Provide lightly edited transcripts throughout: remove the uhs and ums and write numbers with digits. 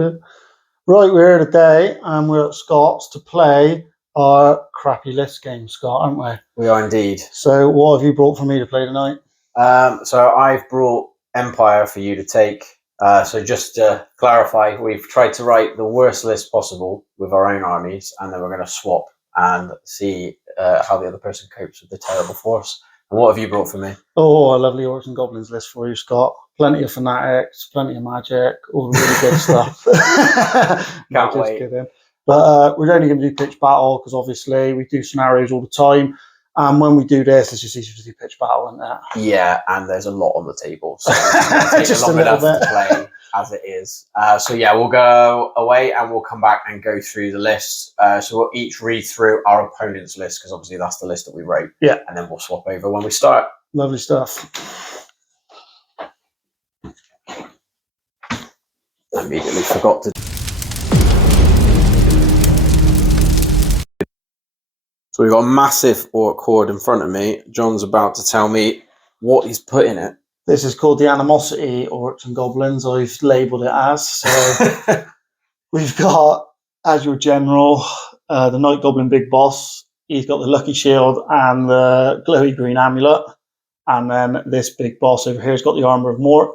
good. Right, we're here today and we're at Scott's to play our crappy list game, Scott, aren't we? We are indeed. So what have you brought for me to play tonight? So I've brought Empire for you to take. So just to clarify, we've tried to write the worst list possible with our own armies, and then we're going to swap and see how the other person copes with the terrible force. And what have you brought for me? Oh, a lovely Orcs and Goblins list for you, Scott. Plenty of fanatics, plenty of magic, all the really good stuff. Can't wait. Kidding. But we're only going to do pitch battle because obviously we do scenarios all the time. And when we do this, it's just easier to do pitch battle, isn't it? Yeah, and there's a lot on the table. So it's going to take long enough to play as it is. So yeah, we'll go away and we'll come back and go through the list. So we'll each read through our opponent's list because obviously that's the list that we wrote. Yeah. And then we'll swap over when we start. Lovely stuff. I immediately forgot to. So we've got a massive orc horde in front of me. John's about to tell me what he's put in it. This is called the Animosity Orcs and Goblins. I've labelled it as. So we've got, as your general, the Night Goblin Big Boss. He's got the Lucky Shield and the glowy green amulet. And then this big boss over here has got the Armour of Mork,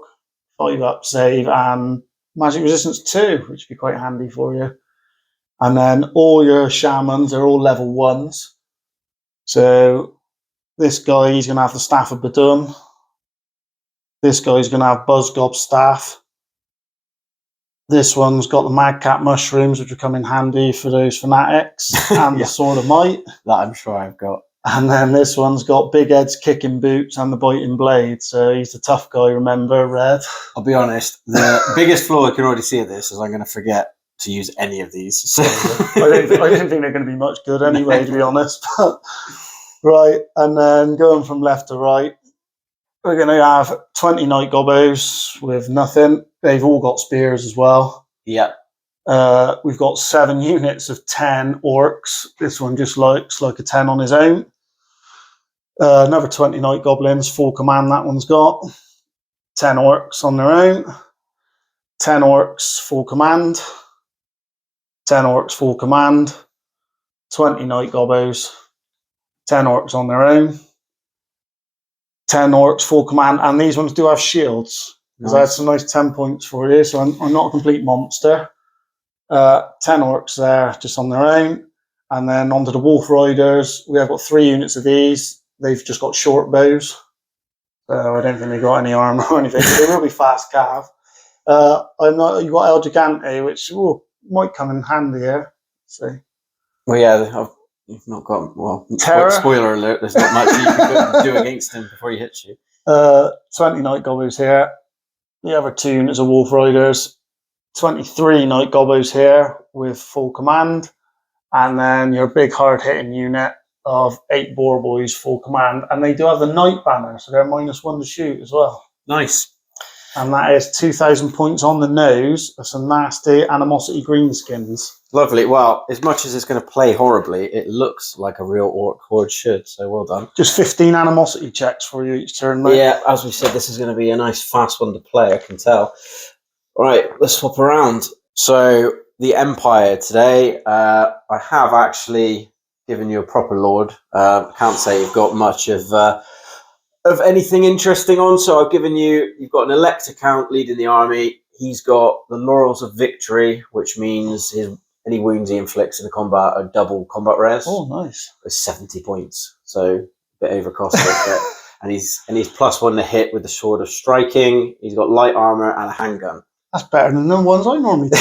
5-up save, and Magic Resistance 2, which would be quite handy for you. And then all your shamans are all level 1s. So this guy, he's going to have the Staff of Badum. This guy's going to have Buzzgob's Staff. This one's got the Madcap Mushrooms, which will come in handy for those fanatics, and the Sword of Might. That I'm sure I've got. And then this one's got Big Ed's Kicking Boots and the Biting Blade. So he's the tough guy, remember, Red? I'll be honest, the biggest flaw I can already see of this is I'm going to forget to use any of these. So. I don't think they're going to be much good anyway, to be honest. But, right, and then going from left to right, we're going to have 20 Night Gobbos with nothing. They've all got spears as well. Yeah. We've got 7 units of 10 orcs. This one just looks like a 10 on his own. Another 20 Night Goblins, full command that one's got. 10 orcs on their own. 10 orcs, full command. 10 orcs, full command. 20 Night Gobbos. 10 orcs on their own. 10 orcs, full command. And these ones do have shields. Because I had some nice 10 points for you, so I'm not a complete monster. 10 orcs there, just on their own. And then onto the Wolf Riders. We have got 3 units of these. They've just got short bows. So I don't think they've got any armor or anything. They will be fast cav. You've got El Gigante, which might come in handy here. Let's see. Well, yeah, you've not got, well, Terror. Spoiler alert, there's not much you can do against him before he hits you. 20 Night Gobbos here. The other 2 units of Wolf Riders. 23 Night Gobbos here with full command. And then your big hard-hitting unit of 8 Boar Boys, full command. And they do have the Night Banner, so they're -1 to shoot as well. Nice. And that is 2,000 points on the nose of some nasty Animosity Greenskins. Lovely. Well, as much as it's going to play horribly, it looks like a real orc horde should, so well done. Just 15 Animosity checks for you each turn, mate. Yeah, as we said, this is going to be a nice fast one to play, I can tell. All right, let's swap around. So, the Empire today, I have actually given you a proper lord. Can't say you've got much of anything interesting on, so I've given you, you've got an elect account leading the army. He's got the Laurels of Victory, which means any wounds he inflicts in the combat are double combat res. Oh, nice. With 70 points, so a bit overcosted. and he's +1 to hit with the Sword of Striking. He's got light armor and a handgun. That's better than the ones I normally do.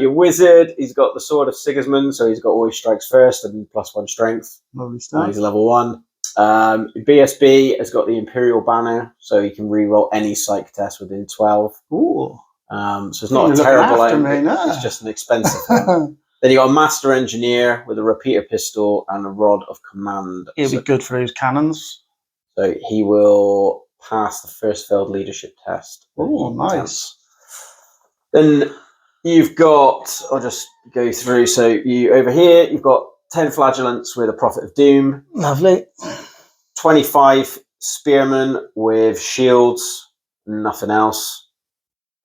Your wizard, he's got the Sword of Sigismund, so he's got always strikes first and +1 strength. Lovely stuff. He's level 1. BSB has got the Imperial Banner, so he can reroll any psych test within 12. Ooh. So it's not a terrible item. It's just an expensive one. Then you got a Master Engineer with a repeater pistol and a Rod of Command. He'll be good for those cannons. So he will pass the first failed leadership test. Oh, nice. Then you've got, I'll just go through. So you over here, you've got 10 Flagellants with a Prophet of Doom. Lovely. 25 Spearmen with shields, nothing else.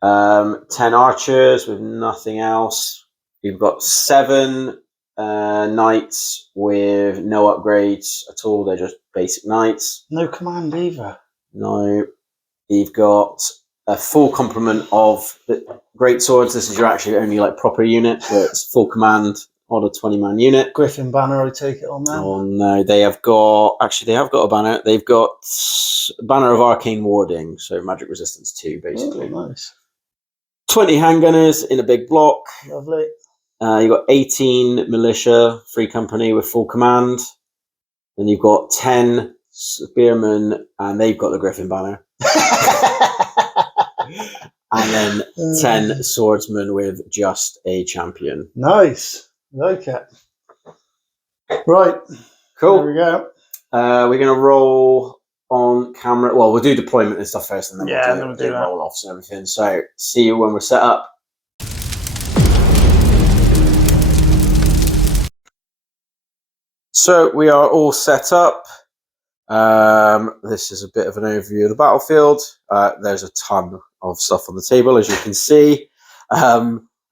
10 archers with nothing else. You've got 7 knights with no upgrades at all. They're just basic knights. No command either. No. You've got a full complement of the great swords. This is your actually only like proper unit, but it's full command on a 20-man unit. Griffin banner, I take it on them. Oh no, they have got a banner. They've got a banner of arcane warding, so magic resistance 2, basically. Oh, nice. 20 handgunners in a big block. Lovely. You've got 18 militia, free company with full command. Then you've got 10 spearmen, and they've got the Griffin banner. And then 10 swordsmen with just a champion. Nice. Like it. Right. Cool. There we go. We're going to roll on camera. Well, we'll do deployment and stuff first, and then we'll do roll offs and everything. So, see you when we're set up. So, we are all set up. This is a bit of an overview of the battlefield. There's a ton of stuff on the table, as you can see.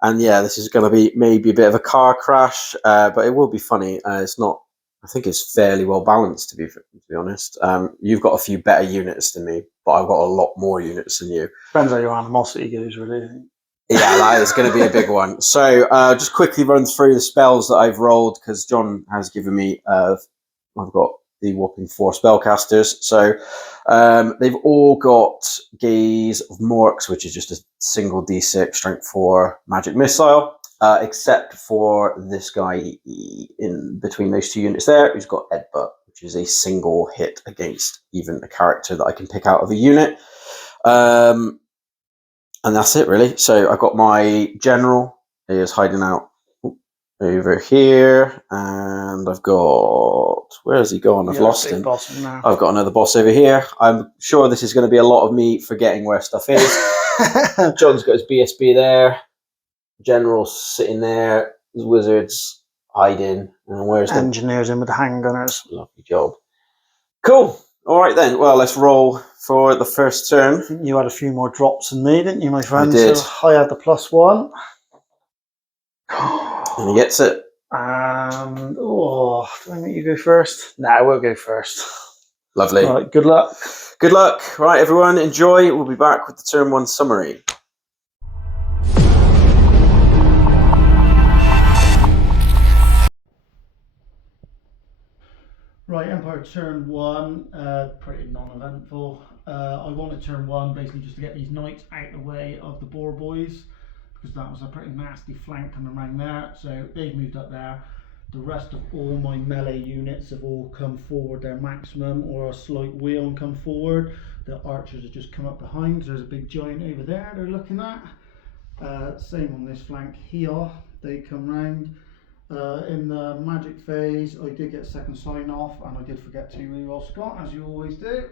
And yeah, this is going to be maybe a bit of a car crash, but it will be funny. It's not. I think it's fairly well balanced, to be honest. You've got a few better units than me, but I've got a lot more units than you. Depends how your animosity goes, really. Yeah, that is going to be a big one. So just quickly run through the spells that I've rolled, because John has given me. I've got the whopping 4 spellcasters. So they've all got Gaze of Morks, which is just a single D6 strength 4 magic missile, except for this guy in between those 2 units there, who's got Headbutt, which is a single hit against even a character that I can pick out of a unit. And that's it, really. So I've got my general, he is hiding out over here, and I've got, where has he gone? I've lost him. I've got another boss over here. I'm sure this is going to be a lot of me forgetting where stuff is. John's got his BSB there. General's sitting there. His wizards hiding. And where's the engineers in with the handgunners? Lovely job. Cool. All right then. Well, let's roll for the first turn. I think you had a few more drops than me, didn't you, my friend? I did. So I had the +1. And he gets it. And do I make you go first? No, we'll go first. Lovely. All right, good luck. Good luck. Right, everyone, enjoy. We'll be back with the turn 1 summary. Right, Empire turn 1, pretty non-eventful. I wanted turn 1 basically just to get these knights out the way of the boar boys, because that was a pretty nasty flank coming around there. So they've moved up there. The rest of all my melee units have all come forward their maximum or a slight wheel and come forward. The archers have just come up behind, because there's a big giant over there they're looking at. Same on this flank here, they come round. In the magic phase, I did get a second sign off, and I did forget to reroll Scott, as you always do.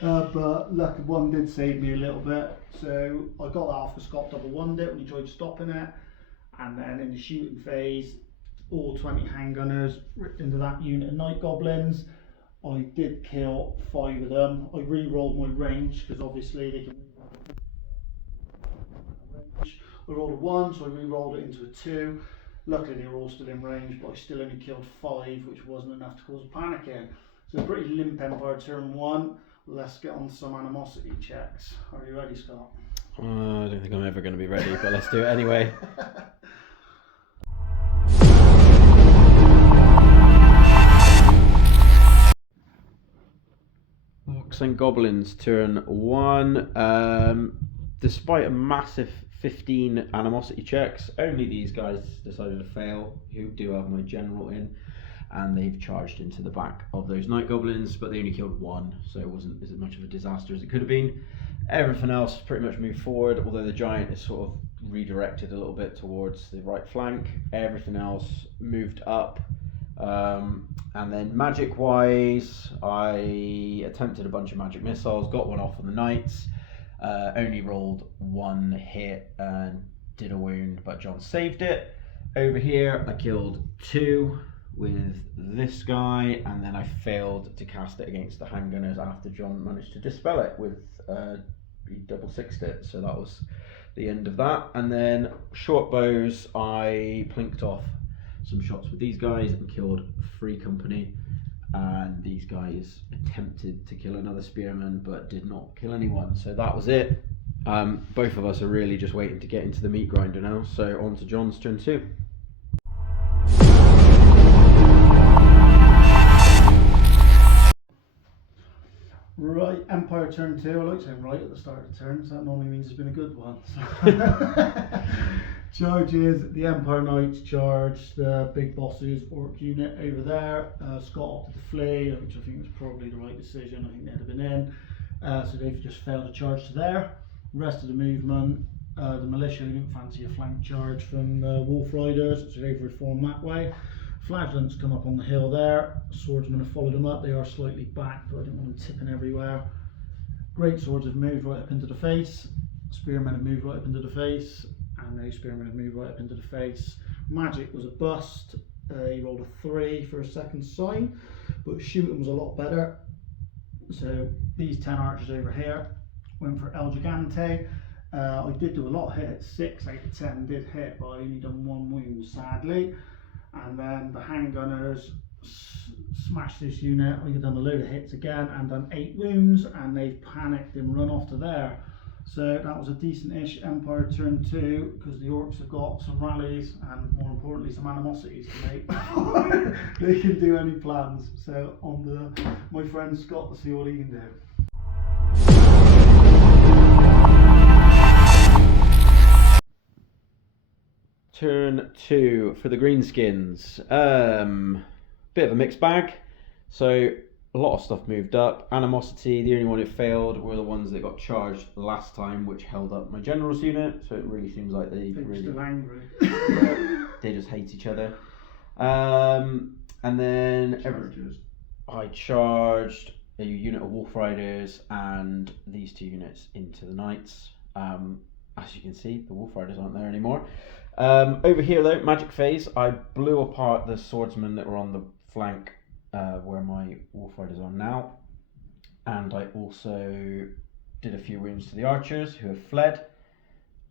But luck one did save me a little bit, so I got that off because Scott double one-ed it when he tried stopping it. And then in the shooting phase, all 20 handgunners ripped into that unit of night goblins. I did kill 5 of them. I re-rolled my range because obviously they can. I rolled a 1, so I re-rolled it into a 2. Luckily they were all still in range, but I still only killed 5, which wasn't enough to cause a panic in. So a pretty limp Empire turn 1. Let's get on some animosity checks. Are you ready, Scott? I don't think I'm ever going to be ready, but let's do it anyway. Orcs and Goblins turn 1. Despite a massive 15 animosity checks, only these guys decided to fail, who do have my general in, and they've charged into the back of those night goblins, but they only killed 1, so it wasn't as much of a disaster as it could have been. Everything else pretty much moved forward, although the giant is sort of redirected a little bit towards the right flank. Everything else moved up. And then magic wise, I attempted a bunch of magic missiles, got one off on the knights, only rolled 1 hit and did a wound, but John saved it. Over here I killed 2 with this guy, and then I failed to cast it against the handgunners after John managed to dispel it with he double sixed it. So that was the end of that. And then short bows, I plinked off some shots with these guys and killed 3 company. And these guys attempted to kill another spearman but did not kill anyone. So that was it. Both of us are really just waiting to get into the meat grinder now. So on to John's turn 2. Right, Empire turn 2. I like saying right at the start of the turn, so that normally means it's been a good one. Charges, the Empire Knights charged the big boss's orc unit over there. Scott opted to flee, which I think was probably the right decision. I think they'd have been in. So they've just failed to charge to there. The rest of the movement, the militia didn't fancy a flank charge from the Wolf Riders, so they've reformed that way. Flagellants come up on the hill there. Swordsmen have followed them up. They are slightly back, but I didn't want them tipping everywhere. Great swords have moved right up into the face. Spearmen have moved right up into the face. And those spearmen have moved right up into the face. Magic was a bust. He rolled a 3 for a second sign, but shooting was a lot better. So these 10 archers over here went for El Gigante. I did do a lot of hits. 6 out of 10 did hit, but I only done 1 wound, sadly. And then the handgunners smashed this unit. I've done a load of hits again and done 8 wounds, and they've panicked and run off to there. So that was a decent-ish Empire turn 2, because the Orcs have got some rallies and, more importantly, some animosities to make before they can do any plans. So on to my friend Scott to see what he can do. Turn 2 for the Greenskins. Bit of a mixed bag. So a lot of stuff moved up. Animosity, the only one who failed were the ones that got charged last time, which held up my general's unit. So it really seems like they really still angry. they just hate each other. And then I charged a unit of Wolf Riders and these 2 units into the Knights. As you can see, the Wolf Riders aren't there anymore. Over here though, magic phase, I blew apart the swordsmen that were on the flank where my Wolf Riders are now, and I also did a few wounds to the archers who have fled.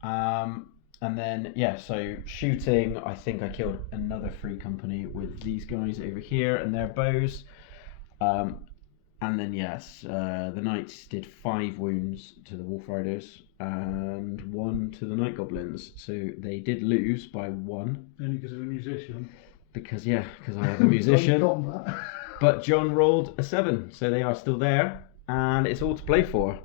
And then so shooting, I think I killed another 3 company with these guys over here and their bows. And then the Knights did 5 wounds to the Wolf Riders and 1 to the Night Goblins. So they did lose by 1. Only because of a musician. Because I have a musician. But John rolled a 7, so they are still there, and it's all to play for.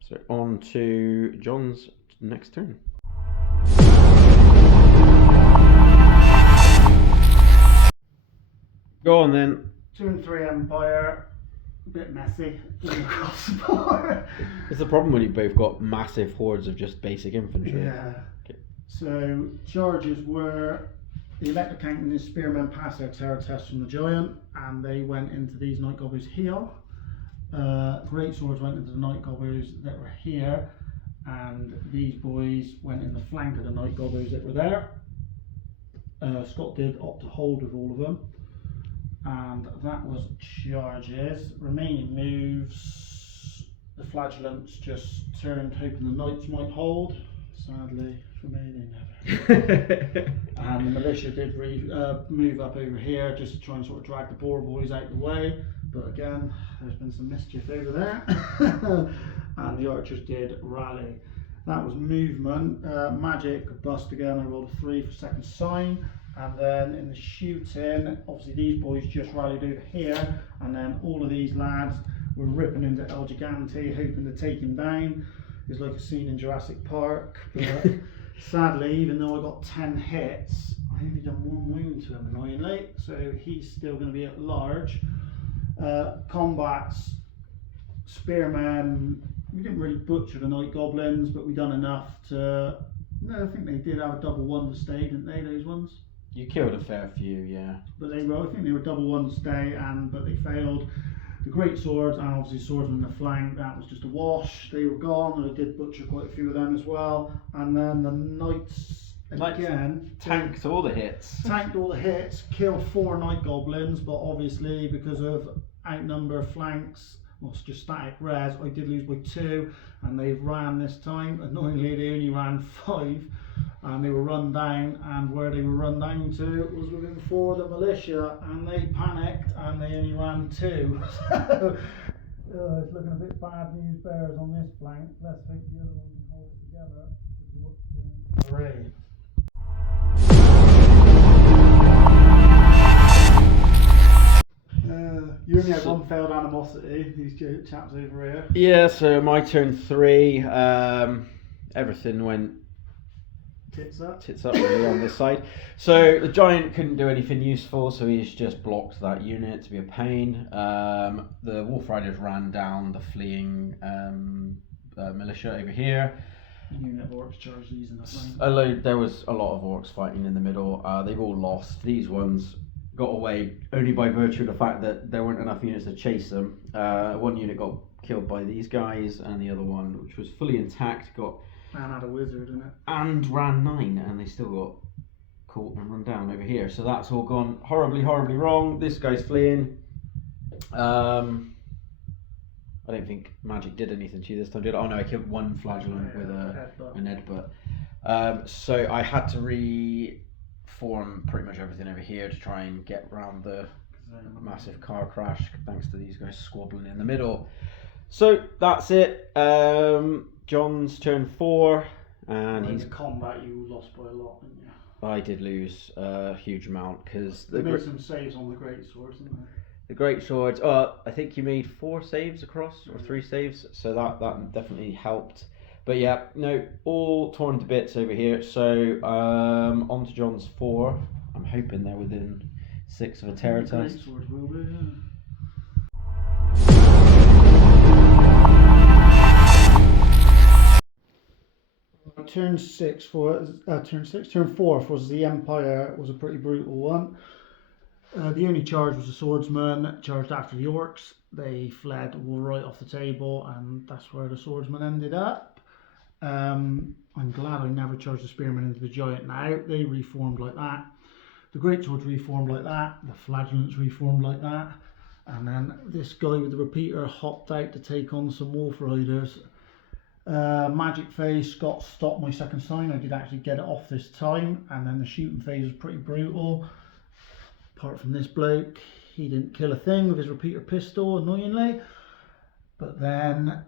So on to John's next turn. Go on then. Turn 3 Empire, a bit messy across the board. It's the problem when you've both got massive hordes of just basic infantry. Yeah. Okay. So charges were the electric tank and the spearmen passed their terror test from the giant, and they went into these Night Gobblers here. Great swords went into the Night Gobblers that were here, and these boys went in the flank of the Night Gobblers that were there. Scott did opt to hold with all of them. And that was charges. Remaining moves, the flagellants just turned, hoping the knights might hold. Sadly for me, they never. And the militia did move up over here just to try and sort of drag the boar boys out of the way. But again, there's been some mischief over there. And the archers did rally. That was movement. Magic, bust again. I rolled a 3 for second sign. And then in the shooting, obviously these boys just rallied over here, and then all of these lads were ripping into El Gigante, hoping to take him down. It's like a scene in Jurassic Park. But sadly, even though I got 10 hits, I only done 1 wound to him, annoyingly. So he's still going to be at large. Combats, spearmen. We didn't really butcher the Night Goblins, but we done enough to. No, I think they did have a double 1 to stay, didn't they? Those ones. You killed a fair few, yeah. But they were, I think they were double 1 to stay, but they failed. The great swords and obviously swordsmen in the flank, that was just a wash. They were gone, and I did butcher quite a few of them as well. And then the knights again tanked all the hits. Tanked all the hits, killed 4 Night Goblins, but obviously because of outnumber flanks, lost just static res. I did lose by 2, and they've ran this time. Annoyingly, they only ran 5, and they were run down, and where they were run down to was within 4 of the militia, and they panicked, and they only ran 2. So it's looking a bit bad news bears on this flank. Let's hope the other one can hold it together. 3. You only had one failed animosity, these chaps over here. Yeah, so my turn 3. Everything went Tits up really on this side. So the giant couldn't do anything useful, so he's just blocked that unit to be a pain. The Wolf Riders ran down the fleeing militia over here. Unit of orcs charged these in the flank. There was a lot of orcs fighting in the middle. They've all lost. These ones got away only by virtue of the fact that there weren't enough units to chase them. One unit got killed by these guys, and the other one, which was fully intact, and had a wizard in it. And ran 9, and they still got caught and run down over here. So that's all gone horribly, horribly wrong. This guy's fleeing. I don't think magic did anything to you this time, did it? Oh no, I killed one flagellant with an headbutt. So I had to reform pretty much everything over here to try and get around the massive car crash, thanks to these guys squabbling in the middle. So that's it. John's turn 4, and he's combat. You lost by a lot, didn't you? I did lose a huge amount because they made some saves on the great swords, didn't they? The great swords. I think you made 4 saves across, or 3 saves, so that definitely helped. But yeah, no, all torn to bits over here. So on to John's 4. I'm hoping they're within 6 of a terror test. Great swords will be, yeah. Turn 4 was the Empire. Was a pretty brutal one. The only charge was the swordsman charged after the orcs. They fled right off the table, and that's where the swordsman ended up. I'm glad I never charged the spearmen into the giant now. They reformed like that. The great swords reformed like that. The flagellants reformed like that. And then this guy with the repeater hopped out to take on some wolf riders. Magic phase stopped my second sign. I did actually get it off this time, and then the shooting phase was pretty brutal. Apart from this bloke, he didn't kill a thing with his repeater pistol, annoyingly. But then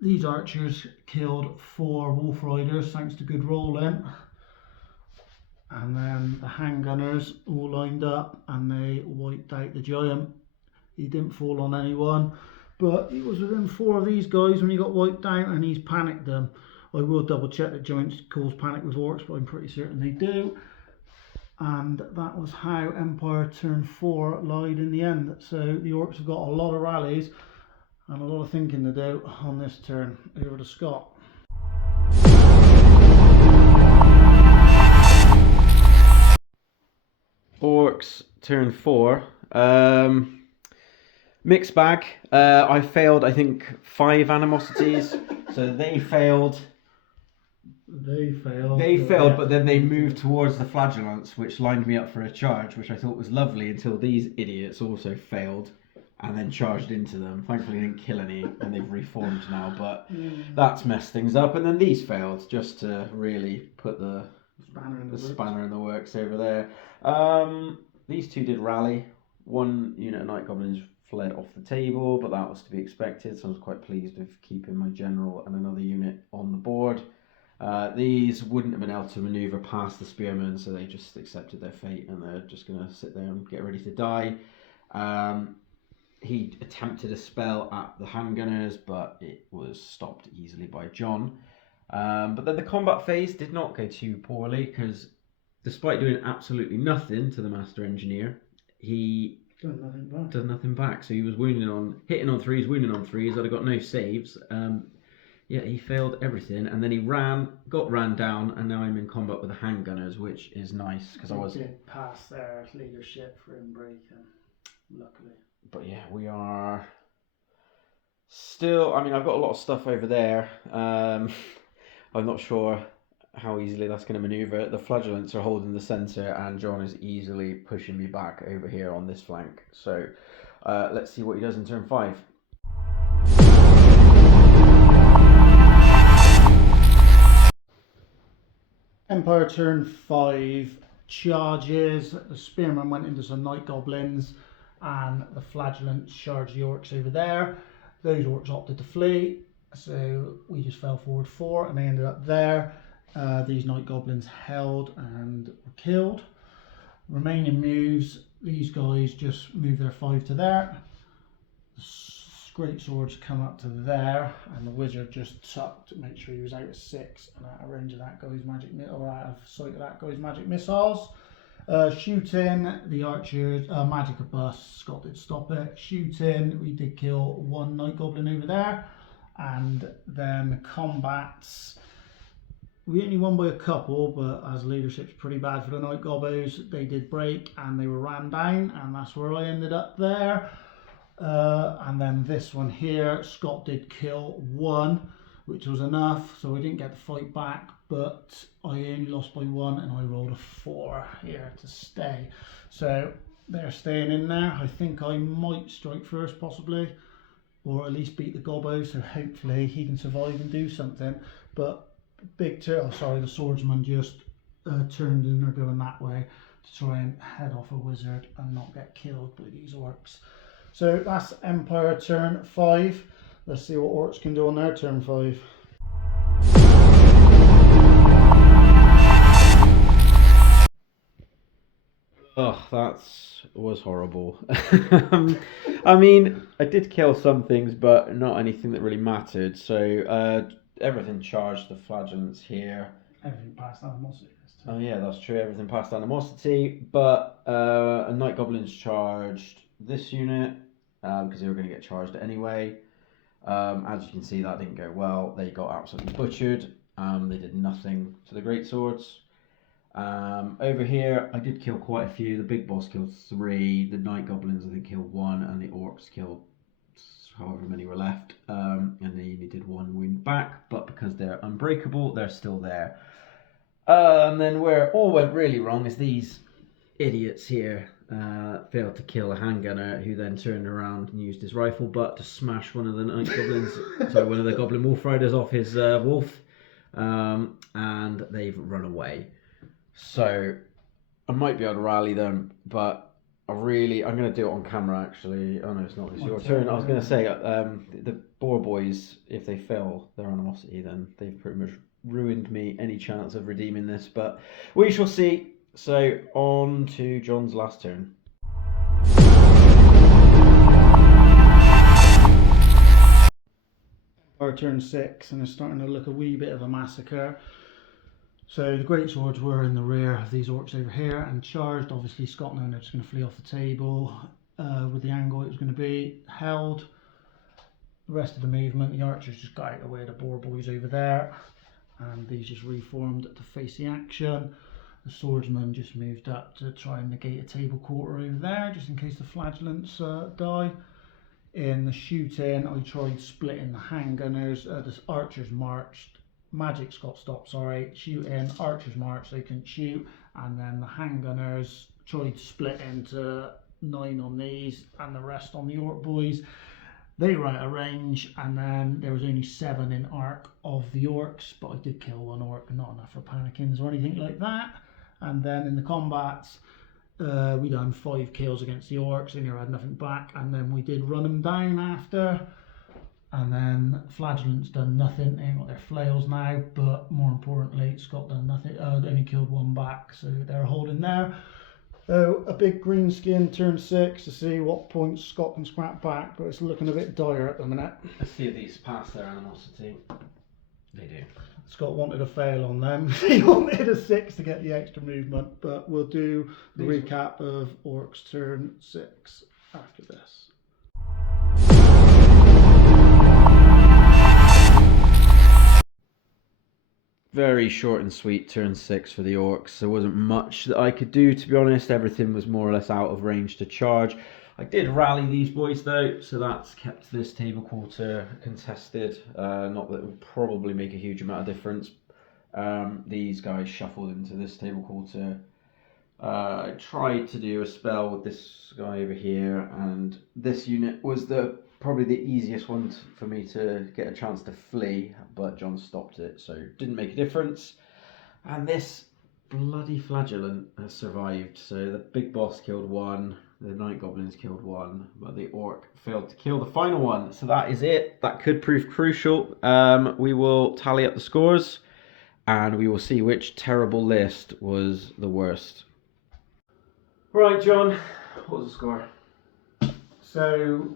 these archers killed 4 wolf riders thanks to good rolling. And then the handgunners all lined up and they wiped out the giant. He didn't fall on anyone, but he was within 4 of these guys when he got wiped out, and he's panicked them. I will double check that giants cause panic with orcs, but I'm pretty certain they do. And that was how Empire turn 4 lied in the end. So the orcs have got a lot of rallies and a lot of thinking to do on this turn over to Scott. Orcs turn 4. Mixed bag. I failed, I think, 5 animosities. So they failed. They failed, but then they moved towards the flagellants, which lined me up for a charge, which I thought was lovely, until these idiots also failed and then charged into them. Thankfully, they didn't kill any, and they've reformed now, but that's messed things up. And then these failed, just to really put the spanner in the works over there. These 2 did rally. 1 unit of night goblins fled off the table, but that was to be expected, so I was quite pleased with keeping my general and another unit on the board. These wouldn't have been able to manoeuvre past the spearmen, so they just accepted their fate, and they're just going to sit there and get ready to die. He attempted a spell at the handgunners, but it was stopped easily by John. But then the combat phase did not go too poorly, because despite doing absolutely nothing to the Master Engineer, he done nothing back. So he was hitting on 3s, wounding on 3s. I'd have got no saves. Yeah, he failed everything, and then he got ran down, and now I'm in combat with the handgunners, which is nice because I did pass their leadership for inbreaking, luckily. But yeah, we are still. I mean, I've got a lot of stuff over there. I'm not sure how easily that's going to maneuver. The flagellants are holding the centre, and John is easily pushing me back over here on this flank. So let's see what he does in turn 5. Empire turn 5 charges. The spearman went into some night goblins, and the flagellants charged the orcs over there. Those orcs opted to flee, so we just fell forward 4, and they ended up there. These night goblins held and were killed. Remaining moves, these guys just move their 5 to there. The great swords come up to there, and the wizard just tucked to make sure he was out of 6 and out of range of that guy's magic, or out of sight of that guy's magic missiles. Shooting, the archers, magic of bust, Scott did stop it. Shooting, we did kill 1 night goblin over there, and then combats, we only won by a couple, but as leadership's pretty bad for the night gobos, they did break and they were ran down, and that's where I ended up there. And then this one here, Scott did kill 1, which was enough, so I didn't get the fight back, but I only lost by 1, and I rolled a 4 here to stay. So they're staying in there. I think I might strike first, possibly, or at least beat the gobbo, so hopefully he can survive and do something. But big turtle, sorry, the swordsman just turned and are going that way to try and head off a wizard and not get killed by these orcs. So that's Empire turn 5. Let's see what orcs can do on their turn 5. Oh, that was horrible. I mean, I did kill some things, but not anything that really mattered. So everything charged the flagellants here. Everything past animosity. Oh yeah, that's true. Everything past animosity, but a night goblins charged this unit because they were going to get charged anyway. As you can see, that didn't go well. They got absolutely butchered. They did nothing to the greatswords. Over here, I did kill quite a few. The big boss killed 3. The night goblins, I think, killed 1, and the orcs killed however many were left. And they only did 1 wound back, but because they're unbreakable, they're still there. And then where it all went really wrong is these idiots here failed to kill a handgunner, who then turned around and used his rifle butt to smash one of the night goblins, one of the goblin wolf riders off his wolf, and they've run away. So I might be able to rally them, but I'm going to do it on camera actually. Oh no, it's not. It's your turn. I was going to say the Boar Boys, if they fail their animosity, then they've pretty much ruined me any chance of redeeming this, but we shall see. So on to John's last turn. Our turn 6, and it's starting to look a wee bit of a massacre. So the greatswords were in the rear of these orcs over here and charged. Obviously Scotland are just going to flee off the table with the angle it was going to be held. The rest of the movement, the archers just got out of the way of the Boar Boys over there, and these just reformed to face the action. The swordsman just moved up to try and negate a table quarter over there, just in case the flagellants die. In the shooting, I tried splitting the handgunners. The archers marched. Magics got stopped, sorry. Shooting, archers marched, they couldn't shoot. And then the handgunners tried to split into 9 on these and the rest on the orc boys. They were out of range, and then there was only 7 in arc of the orcs, but I did kill 1 orc, not enough for panicking or anything like that. And then in the combats, we done 5 kills against the orcs, they never had nothing back, and then we did run them down after. And then flagellants done nothing, they ain't got their flails now, but more importantly, Scott done nothing, they only killed 1 back, so they're holding there. So a big Greenskin turn 6 to see what points Scott can scrap back, but it's looking a bit dire at the minute. Let's see if these pass their animosity. They do. Scott wanted a fail on them. He wanted a 6 to get the extra movement, but we'll do the recap of Orcs turn 6 after this. Very short and sweet turn 6 for the orcs. There wasn't much that I could do, to be honest. Everything was more or less out of range to charge. I did rally these boys though, so that's kept this table quarter contested. Not that it will probably make a huge amount of difference. These guys shuffled into this table quarter. I tried to do a spell with this guy over here, and this unit was probably the easiest one for me to get a chance to flee, but John stopped it, so didn't make a difference. And this bloody flagellant has survived. So the big boss killed one, the night goblins killed one, but the orc failed to kill the final one. So that is it. That could prove crucial. We will tally up the scores, and we will see which terrible list was the worst. Right, John, what was the score? So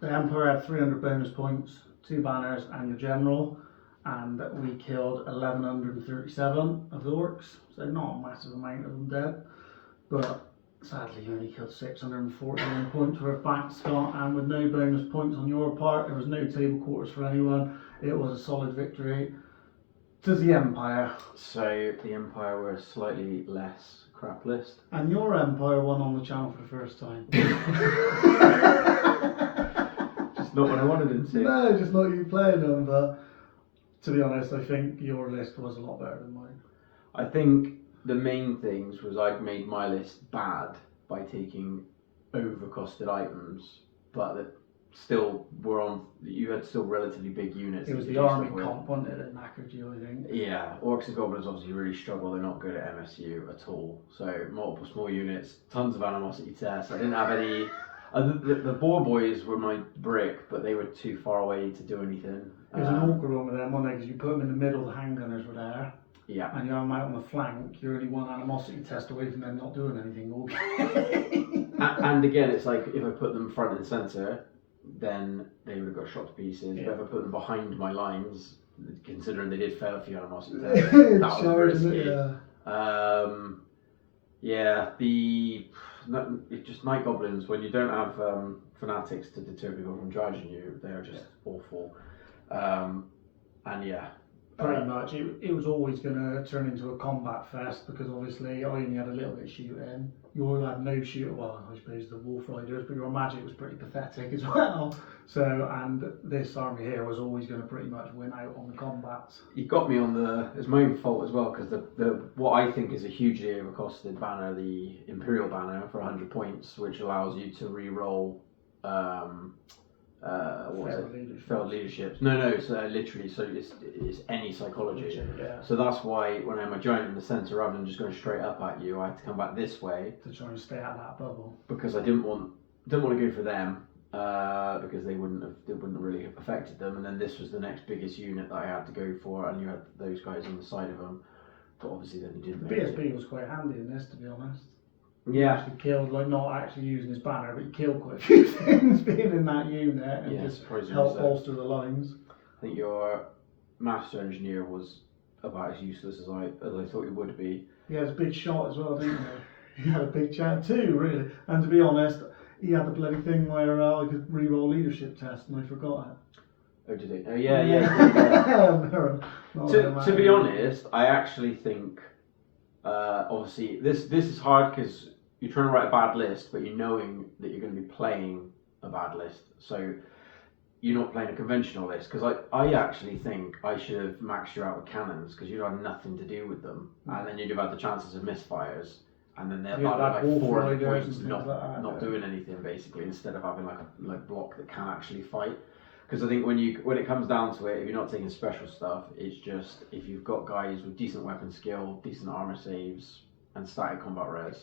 the Emperor had 300 bonus points, 2 banners, and your general, and we killed 1137 of the orcs. So not a massive amount of them dead, but sadly you only killed 641 points worth back, Scott, and with no bonus points on your part, there was no table quarters for anyone. It was a solid victory to the Empire. So the Empire were a slightly less crap list. And your Empire won on the channel for the first time. Just not what I wanted them to. No, just not you playing them, but to be honest, I think your list was a lot better than mine. I think the main things was I'd made my list bad by taking overcosted items, but that still were on. You had still relatively big units. It was the army comp, wasn't it, that knackered you, I think. Yeah, Orcs and Goblins obviously really struggle. They're not good at MSU at all. So multiple small units, tons of animosity tests. I didn't have any. The boar boys were my brick, but they were too far away to do anything. It was an awkward one with them, wasn't it? Because you put them in the middle, the handgunners were there. Yeah. And you have them out on the flank, you're only one animosity test away from them not doing anything all game. And again, it's like if I put them front and centre, then they would have got shot to pieces. Yeah. But if I put them behind my lines, considering they did fail a few animosity tests, that was risky. Just night goblins, when you don't have fanatics to deter people from charging you, they're just awful. Pretty much, it was always going to turn into a combat fest because obviously I only had a little bit of shooting. You all had no shooting, well, I suppose the Wolf Riders, but your magic was pretty pathetic as well. So, and this army here was always going to pretty much win out on the combats. You got me on it's my own fault as well, because the what I think is a hugely overcosted banner, the Imperial banner for 100 points, which allows you to re-roll failed leadership. No, so literally, so it's any psychology. Yeah. So that's why when I'm a giant in the centre, rather than just going straight up at you, I had to come back this way to try and stay out of that bubble. Because I didn't want to go for them, because they wouldn't have really have affected them. And then this was the next biggest unit that I had to go for, and you had those guys on the side of them. But obviously, then you didn't. The BSB was quite handy in this, to be honest. Yeah. Actually killed, like not actually using his banner, but he killed quite a few things being in that unit and just helped bolster the lines. I think your master engineer was about as useless as I thought he would be. He had a big shot as well, didn't he? He had a big chat too, really. And to be honest, he had the bloody thing where I could re-roll leadership test and I forgot it. Oh, did he? Oh, yeah. No, to be honest, I actually think, obviously, this is hard because you're trying to write a bad list, but you're knowing that you're going to be playing a bad list. So you're not playing a conventional list, because I actually think I should have maxed you out with cannons, because you'd have nothing to do with them, and then you'd have had the chances of misfires, and then they're like 400 points not doing anything basically, instead of having like a block that can actually fight. Because I think when it comes down to it, if you're not taking special stuff, it's just if you've got guys with decent weapon skill, decent armor saves, and static combat res,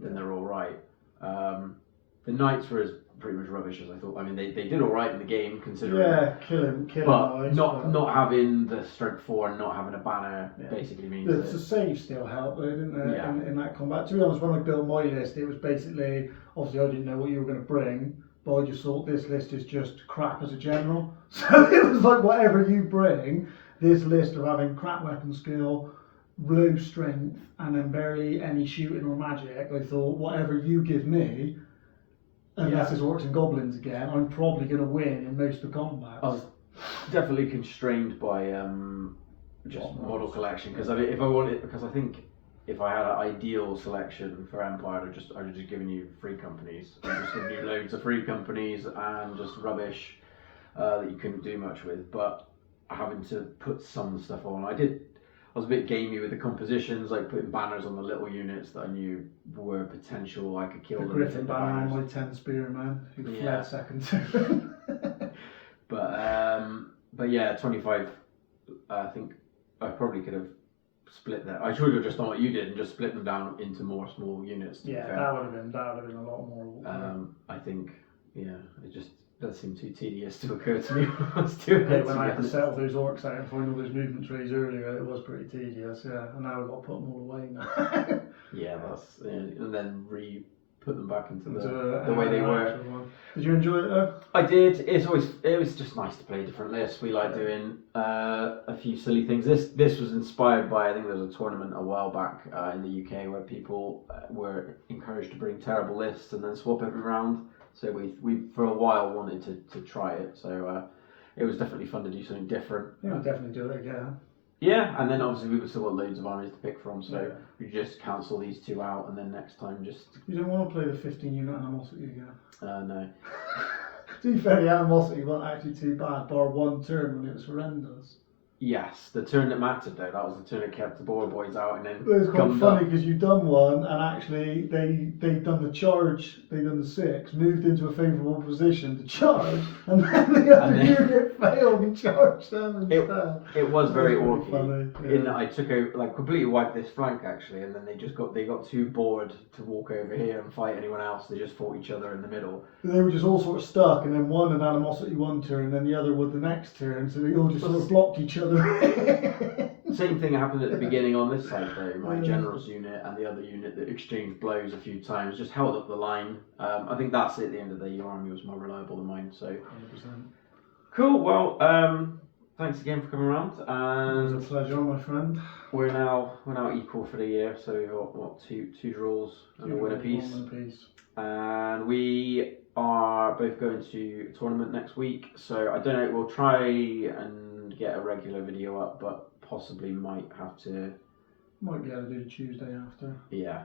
then they're all right. The knights were as pretty much rubbish as I thought. I mean, they did all right in the game considering. Yeah, killing. But not having the strength 4 and not having a banner basically means the save still helped, though, didn't it? Yeah. In that combat. To be honest, when I built my list, it was basically obviously I didn't know what you were going to bring. But I just thought this list is just crap as a general. So it was like whatever you bring, this list of having crap weapon skill, low strength, and then barely any shooting or magic, I thought whatever you give me, unless it's Orcs and Goblins again, I'm probably going to win in most of the combats. I was definitely constrained by just model collection, because I think if I had an ideal selection for Empire, I'd have just given you free companies. I'd just given you loads of free companies and just rubbish that you couldn't do much with. But having to put some stuff on, I was a bit gamey with the compositions, like putting banners on the little units that I knew were potential. I could kill the them. Griffin banner on my 10 spearman, who fled second to. But yeah, 25. I think I probably could have split that. I should have just done what you did and just split them down into more small units. To be fair. that would have been a lot more. I think, yeah, it just does seem too tedious to occur to me when I was doing it. When I had to settle those orcs out and find all those movement trees earlier, it was pretty tedious. Yeah, and now I've got to put them all away now. Yeah, and then put them back into the way they were. Did you enjoy it though? I did. It was just nice to play different lists. We like doing a few silly things. This was inspired by, I think there was a tournament a while back in the UK where people were encouraged to bring terrible lists and then swap every round. So we for a while wanted to try it. So it was definitely fun to do something different. Yeah, I'll definitely do it again. Yeah, and then obviously we've still got loads of armies to pick from, so we just cancel these two out, and then next time just... You don't want to play the 15 unit animosity again? No. To be fair, the animosity wasn't actually too bad, bar one turn when it was horrendous. Yes, the turn that mattered though, that was the turn that kept the boar boys out, and then... It was quite funny because you done one, and actually they done the charge, they done the 6, moved into a favourable position to charge, and then the other unit failed and charged them instead. It was very orky. Funny, in that I took out, completely wiped this flank actually, and then they got too bored to walk over here and fight anyone else. They just fought each other in the middle. They were just all sort of stuck, and then one had animosity one turn, and then the other would the next turn, so they all just sort of blocked each other. Same thing happened at the beginning on this side though. My general's unit and the other unit that exchanged blows a few times just held up the line. I think that's it. At the end of the day, your army was more reliable than mine. So 100%. Cool. Well, thanks again for coming around. And it was a pleasure, my friend. We're now equal for the year. So we've got what two draws and a win apiece. And we are both going to a tournament next week. So I don't know. We'll try and get a regular video up, but possibly might have to. Might be able to do the Tuesday after. Yeah.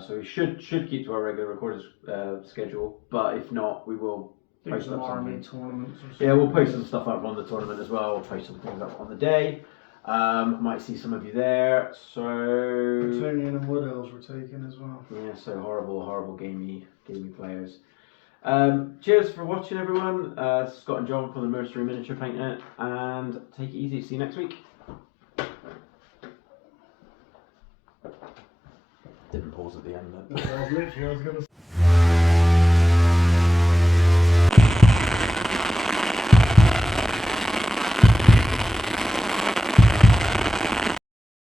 So we should keep to our regular recorded schedule, but if not, we will post some up army something. Tournaments. Or something. Yeah, we'll post some stuff up on the tournament as well. We'll post some things up on the day. Might see some of you there. So. Plutonian and Wood Elves were taken as well. Yeah. So horrible gamey players. Cheers for watching, everyone. Scott and John from the Mercenary Miniature Painter, and take it easy. See you next week. Didn't pause at the end. I was going to